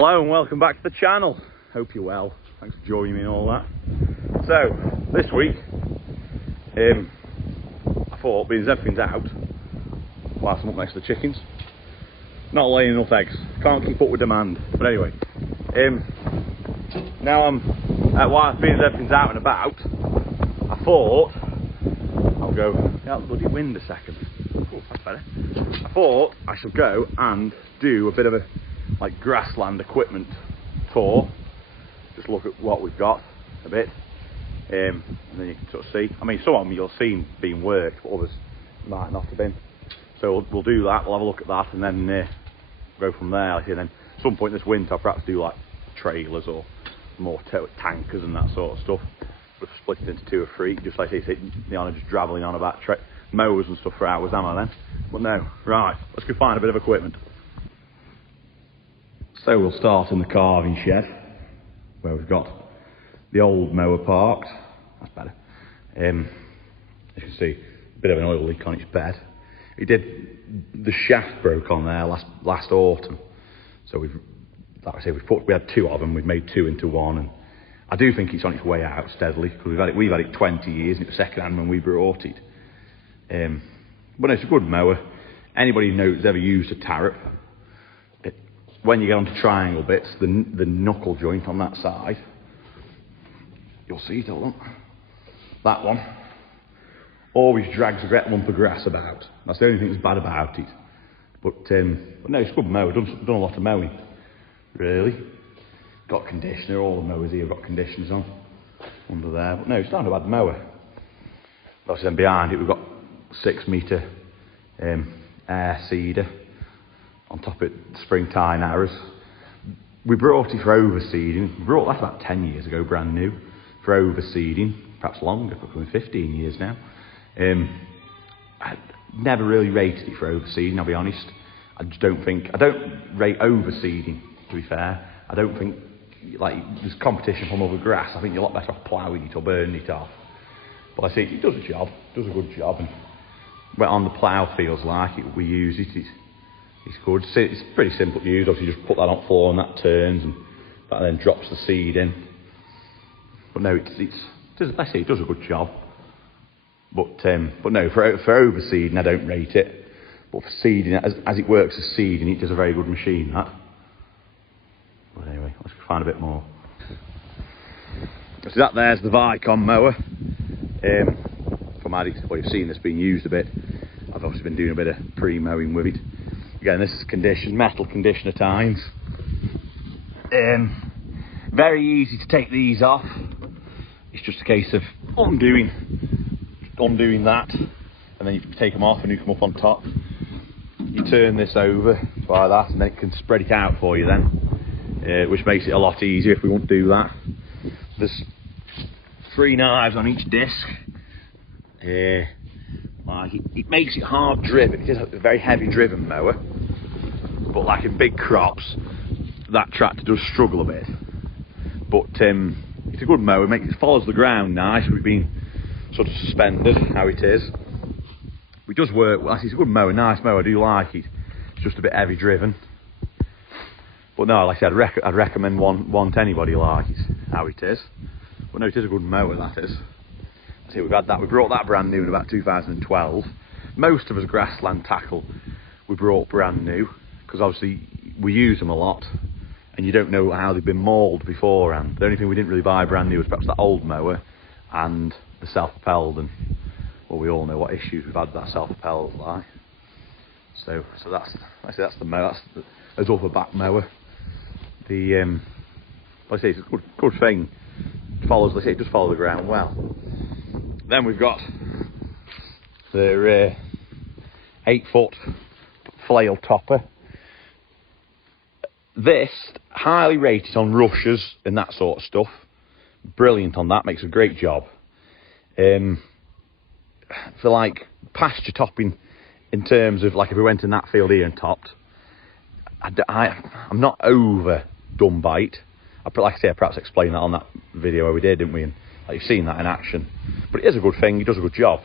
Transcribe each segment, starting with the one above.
Hello and welcome back to the channel. Hope you're well. Thanks for joining me and all that. So, this week, I thought, being as everything's out, whilst I'm up next to the chickens, not laying enough eggs. Can't keep up with demand. But anyway, now I'm, whilst being as everything's out and about, I thought, I'll go, out the bloody wind a second. Oh, that's better. I thought I should go and do a bit of a grassland equipment tour. Just look at what we've got a bit, and then you can sort of see. I mean, some of them you'll see being worked, but others might not have been. So we'll do that. We'll have a look at that, and then go from there. And then at some point this winter, I'll perhaps do like trailers or more tankers and that sort of stuff. We'll split it into 2 or 3, just like I say, just travelling on about mowers and stuff for hours, am I then? But no, right. Let's go find a bit of equipment. So we'll start in the carving shed, where we've got the old mower parked. That's better. As you can see, a bit of an oil leak on its bed. The shaft broke on there last autumn. So like I say, we had 2 of them. We've made 2 into 1, and I do think it's on its way out steadily, because we've had it 20 years, and it was second hand when we brought it. But no, it's a good mower. Anybody who knows has ever used a Tedar, when you get onto triangle bits, the knuckle joint on that side, you'll see it, hold on, that one always drags a great lump of grass about. That's the only thing that's bad about it. But no, it's a good mower. Done a lot of mowing, really. Got conditioner. All the mowers here have got conditioners on under there. But no, it's not a bad mower. Obviously, then behind it we've got 6 metre air seeder. On top of it, spring tying arrows. We brought it for overseeding. We brought that about 10 years ago, brand new, for overseeding, perhaps longer, probably 15 years now. I never really rated it for overseeding, I'll be honest. I don't rate overseeding, to be fair. I don't think, there's competition from other grass. I think you're a lot better off ploughing it or burning it off. But I see it does a job, does a good job. And when on the plough fields we use it, it's good. It's pretty simple to use. Obviously, you just put that on the floor and that turns, and that then drops the seed in. But no, it does a good job. But no, for overseeding, I don't rate it. But for seeding, as it works as seeding, it does a very good machine, that. But anyway, let's find a bit more. So there's the Vicon mower. From you've seen this being used a bit. I've obviously been doing a bit of pre-mowing with it. Again, this is metal conditioner tines. Very easy to take these off. It's just a case of undoing that, and then you take them off and you come up on top. You turn this over like that, and then it can spread it out for you then, which makes it a lot easier if we want to do that. There's 3 knives on each disc. It makes it hard driven. It is a very heavy driven mower, but like in big crops, that tractor does struggle a bit. But it's a good mower. It follows the ground nice. We've been sort of suspended how it is. It does work well. It's a good mower, nice mower. I do like it. It's just a bit heavy driven. But no, like I said, I'd recommend one to anybody like it how it is. But no, it is a good mower, that is. See, we've had that. We brought that brand new in about 2012. Most of us grassland tackle we brought brand new, because obviously we use them a lot, and you don't know how they've been mauled beforehand. The only thing we didn't really buy brand new was perhaps that old mower and the self-propelled, and well, we all know what issues we've had with that self-propelled like. So that's the mower. That's off the back mower. Like I say, it's a good thing. It does follow the ground well. Then we've got the 8-foot flail topper. This, highly rated on rushes and that sort of stuff. Brilliant on that, makes a great job. For pasture topping, in terms of if we went in that field here and topped, I'm not over done by it. Like I say, I perhaps explained that on that video where we did, didn't we? And you've seen that in action. But it is a good thing, it does a good job.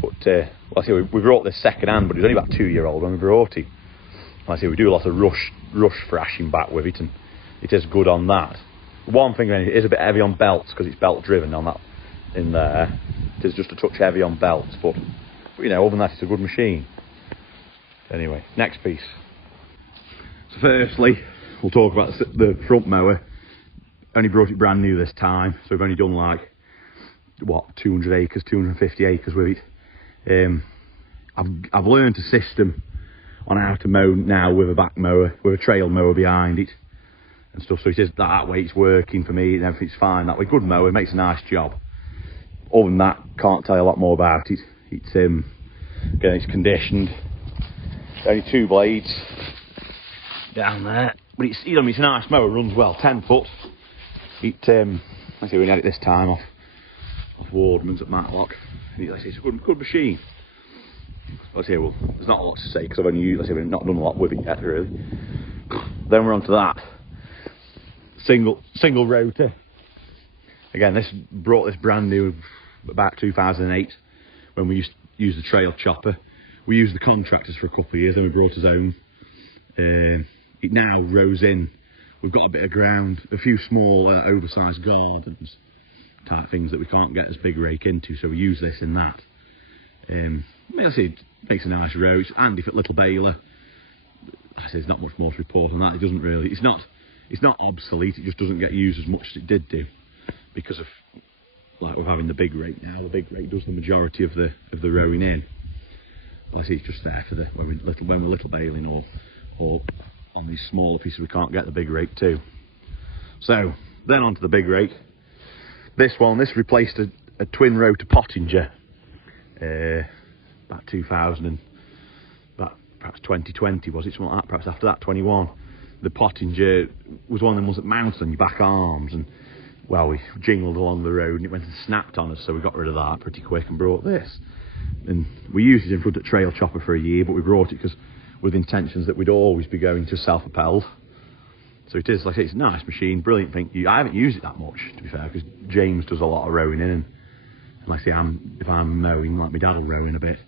But like I say, we brought this second hand, but it was only about 2-year-old when we brought it. Like I say, we do a lot of rush thrashing back with it, and it is good on that. One thing, it is a bit heavy on belts because it's belt driven on that in there. It is just a touch heavy on belts, but you know, other than that, it's a good machine. Anyway, next piece. So firstly, we'll talk about the front mower. Only brought it brand new this time, so we've only done like, what, 200 acres, 250 acres with it. I've learned a system on how to mow now with a back mower, with a trail mower behind it and stuff, so it is that way. It's working for me and everything's fine that way. Good mower, makes a nice job. Other than that, can't tell you a lot more about it. It's again, it's conditioned. Only 2 blades down there, but it's, you know, it's a nice mower, runs well, 10 foot. It I say we had it this time off Wardman's at Matlock. It's a good machine. Let's say, well, there's not a lot to say because I've only used, let's say, we've not done a lot with it yet really. Then we're on to that single rotor. Again, brought this brand new about 2008 when we used the trail chopper. We used the contractors for a couple of years, then we brought his own. It now rows in. We've got a bit of ground, a few small oversized gardens type things that we can't get this big rake into, so we use this in that. Let's see, it makes a nice row. It's handy for little baler. I say there's not much more to report on that. It doesn't really. It's not obsolete. It just doesn't get used as much as it did do because of, like, we're having the big rake now. The big rake does the majority of the rowing in. I see it's just there for when we're little baling or on these smaller pieces we can't get the big rake too. So then onto the big rake. This replaced a twin rotor Pottinger about 2000 and perhaps 2020 was it, something like that, perhaps after that 21. The Pottinger was one of them ones that mounted on your back arms, and well, we jingled along the road and it went and snapped on us, so we got rid of that pretty quick and brought this. And we used it in front of trail chopper for a year, but we brought it because with intentions that we'd always be going to self-propelled. So it is, like I say, it's a nice machine, brilliant thing. I haven't used it that much, to be fair, because James does a lot of rowing in, and like I say, if I'm mowing, like my dad will row in a bit,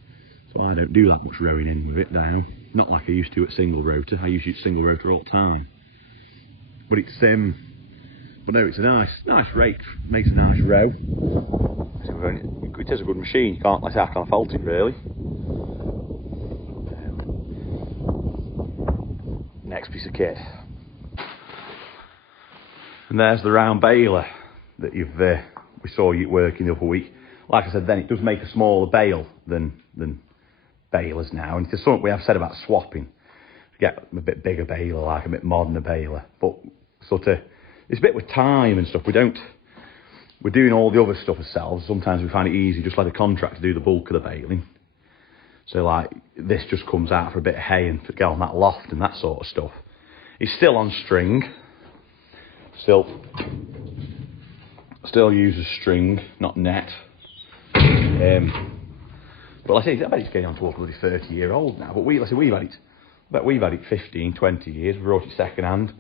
so I don't do that much rowing in with it down. Not like I used to at single rotor. I used to use single rotor all the time. But it's but no, it's a nice rake, makes a nice row. So it is a good machine. You can't, like I say, I can't fault it really. Next piece of kit. And there's the round baler that we saw you working the other week. Like I said then, it does make a smaller bale than balers now, and it's something we have said about swapping to get a bit bigger baler, like a bit moderner baler, but sort of it's a bit with time and stuff. We're doing all the other stuff ourselves. Sometimes we find it easy just let a contractor do the bulk of the baling. So like this just comes out for a bit of hay and to get on that loft and that sort of stuff. It's still on string. Still uses string, not net. But I bet it's getting on to a bloody 30-year-old now. But we've had it 15, 20 years. We brought it second hand.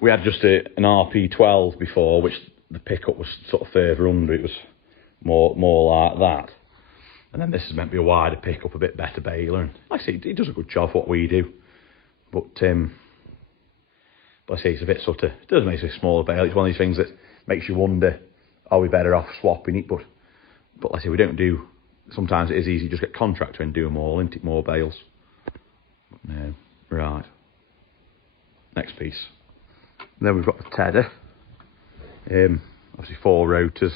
We had just an RP12 before, which the pickup was sort of further under. It was more like that. And then this is meant to be a wider pickup, a bit better baler. And like I say, it does a good job for what we do. But I say it's a bit sort of, it does make it a smaller bale. It's one of these things that makes you wonder, are we better off swapping it? But like I say, we don't do, sometimes it is easy to just get contractor and do them all, isn't it? More bales. No. Right. Next piece. And then we've got the Tedar. Obviously 4 rotors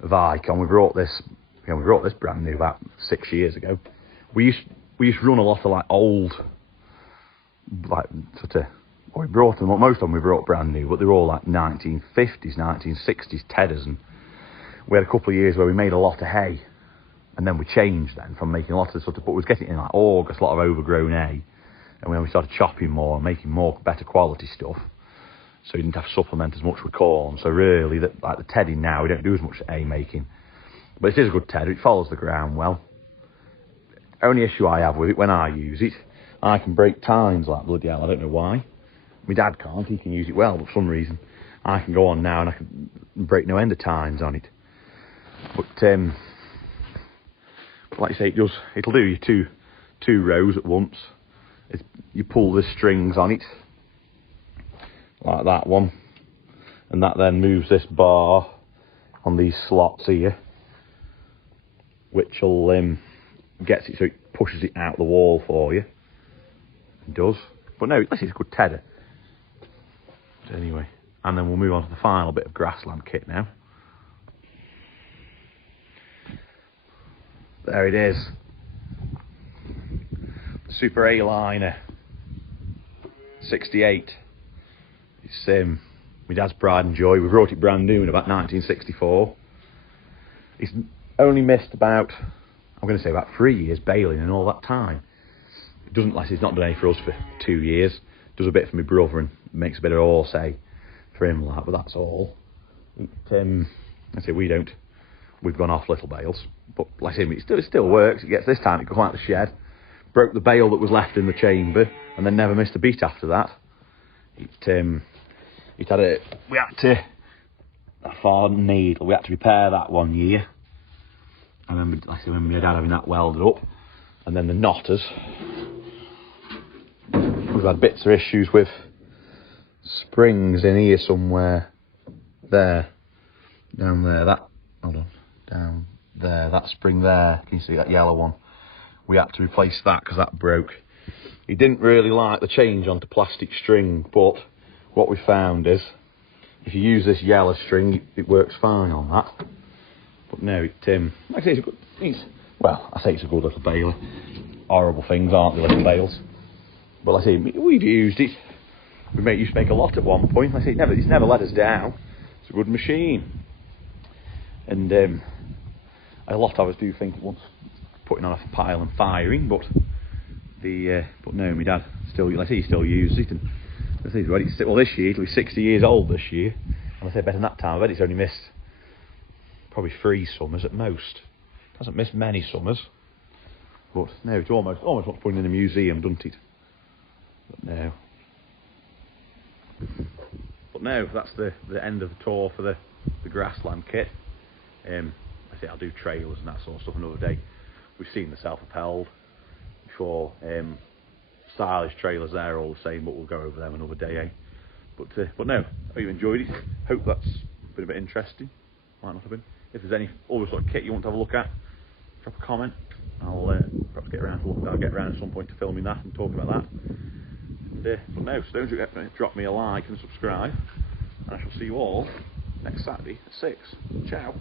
of Vicon. We brought this brand new about 6 years ago. We used to run a lot of like old, like sort of, well, we brought them, most of them we brought brand new, but they were all like 1950s, 1960s Tedars, and we had a couple of years where we made a lot of hay, and then we changed then from making a lot of sort of, but we was getting in like August, a lot of overgrown hay, and when we started chopping more and making more better quality stuff, so you didn't have to supplement as much with corn. So really, that like the tedding now, we don't do as much hay making, but it is a good tedder. It follows the ground well. Only issue I have with it when I use it, I can break tines like bloody hell. I don't know why. My dad can't. He can use it well, but for some reason I can go on now and I can break no end of tines on it. But like you say, it'll do you two rows at once. you pull the strings on it, like that one, and that then moves this bar on these slots here, which will gets it so it pushes it out the wall for you. It does. But no, this is a good Tedar. So anyway, and then we'll move on to the final bit of grassland kit now. There it is. The Super A-liner 68. It's my dad's pride and joy. We brought it brand new in about 1964. It's only missed about, I'm going to say about 3 years baling in all that time. It doesn't last, it's not done any for us for 2 years. Does a bit for my brother and makes a bit of all say for him, like, but that's all. I say we've gone off little bales, but like I say, it still works. It gets this time, it got out the shed, broke the bale that was left in the chamber, and then never missed a beat after that. We had a far needle, we had to repair that 1 year. I remember my dad having that welded up, and then the knotters. We've had bits of issues with springs in here somewhere. There, down there, hold on, down there, that spring there, can you see that yellow one? We had to replace that because that broke. He didn't really like the change onto plastic string, but what we found is, if you use this yellow string, it works fine on that. But no, like I say, I say it's a good little baler. Horrible things, aren't they, little bales? But like I say, we've used it. We used to make a lot at one point. Like I say, it's never let us down. It's a good machine. And a lot of us do think it wants putting on a pile and firing, but no, my dad still, like I say, he still uses it. And I say, well, this year he'll be 60 years old this year. And I say, better than that time. I bet he's only missed probably 3 summers at most. Hasn't missed many summers. But no, it's almost wants putting in a museum, doesn't it? But no, that's the end of the tour for the grassland kit. I say I'll do trailers and that sort of stuff another day. We've seen the self-propelled before. Stylish trailers there, all the same, but we'll go over them another day, eh? But no, I hope you enjoyed it. Hope that's been a bit interesting. Might not have been. If there's any other sort of kit you want to have a look at, drop a comment. I'll perhaps get around to look at that. I'll get around at some point to filming that and talking about that. But no, so don't forget to drop me a like and subscribe. And I shall see you all next Saturday at 6. Ciao.